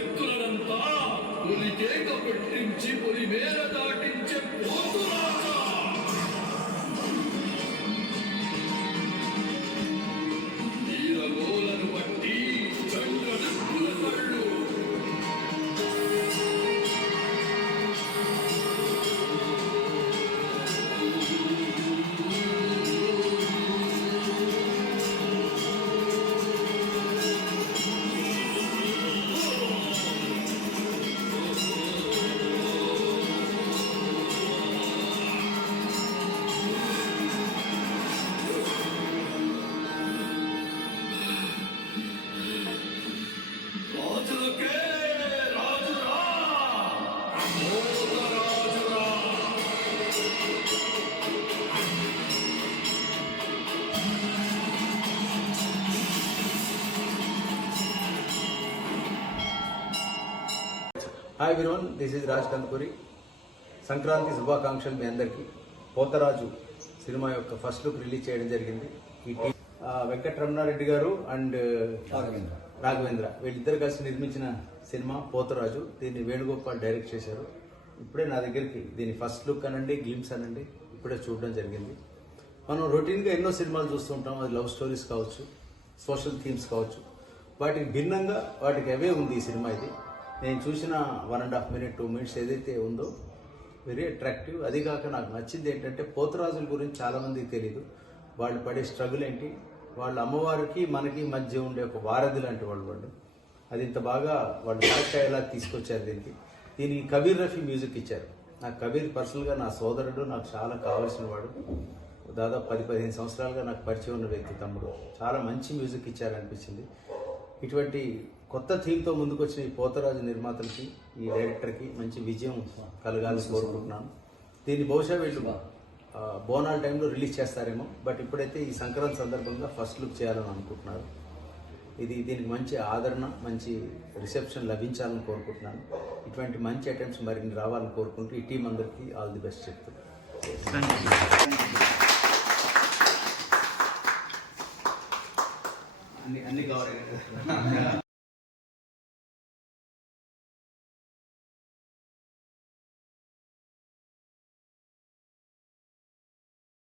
శక్తులనంతా పులికేక పెట్టించి పులి మేర దాటించే పోతురాజా. వీరగోలను బట్టి చంద్రనిప్పుల కళ్ళు రాజులకే రాజురా, రాజురా. Hi everyone, this is Raj Kandukuri. Sankranti శుభాకాంక్షలు మీ అందరికీ. పోతరాజు సినిమా యొక్క ఫస్ట్ లుక్ రిలీజ్ చేయడం జరిగింది. ఈ వెంకటరమణారెడ్డి గారు అండ్ రాఘవేంద్ర వీళ్ళిద్దరు కలిసి నిర్మించిన సినిమా పోతరాజు. దీన్ని వేణుగోపాల్ డైరెక్ట్ చేశారు. ఇప్పుడే నా దగ్గరికి దీని ఫస్ట్ లుక్ అనండి, గ్లిమ్స్ అనండి, ఇప్పుడే చూడడం జరిగింది. మనం రొటీన్గా ఎన్నో సినిమాలు చూస్తుంటాం. అది లవ్ స్టోరీస్ కావచ్చు, సోషల్ థీమ్స్ కావచ్చు. వాటికి భిన్నంగా వాటికి అవే ఉంది ఈ సినిమా. ఇది నేను చూసిన 1.5 minute 2 minutes ఏదైతే ఉందో వెరీ అట్రాక్టివ్. అది కాక నాకు నచ్చింది ఏంటంటే పోతరాజుల గురించి చాలామందికి తెలియదు. వాళ్ళు పడే స్ట్రగుల్ ఏంటి, వాళ్ళ అమ్మవారికి మనకి మధ్య ఉండే ఒక వారధి లాంటి వాళ్ళు. అది ఇంత బాగా వాళ్ళు కరెక్ట్ అయ్యేలా తీసుకొచ్చారు. దీనికి కబీర్ రఫీ మ్యూజిక్ ఇచ్చారు. నాకు కబీర్ పర్సనల్గా నా సోదరుడు, నాకు చాలా కావాల్సిన వాడు. దాదాపు 10-15 సంవత్సరాలుగా నాకు పరిచయం ఉన్న వ్యక్తి, తమ్ముడు. చాలా మంచి మ్యూజిక్ ఇచ్చారనిపించింది. ఇటువంటి కొత్త థీమ్తో ముందుకు వచ్చిన ఈ పోతరాజు నిర్మాతలకి, ఈ డైరెక్టర్కి మంచి విజయం కలగాలని కోరుకుంటున్నాను. దీన్ని బహుశా వీళ్ళు బోనాల టైంలో రిలీజ్ చేస్తారేమో, బట్ ఇప్పుడైతే ఈ సంక్రాంతి సందర్భంగా ఫస్ట్ లుక్ చేయాలని అనుకుంటున్నారు. దీనికి మంచి ఆదరణ, మంచి రిసెప్షన్ లభించాలని కోరుకుంటున్నాను. ఇటువంటి మంచి అటెంప్ట్స్ మరిన్ని రావాలని కోరుకుంటూ ఈ టీం అందరికీ ఆల్ ది బెస్ట్ చెప్తున్నాను. అన్ని కావాలి.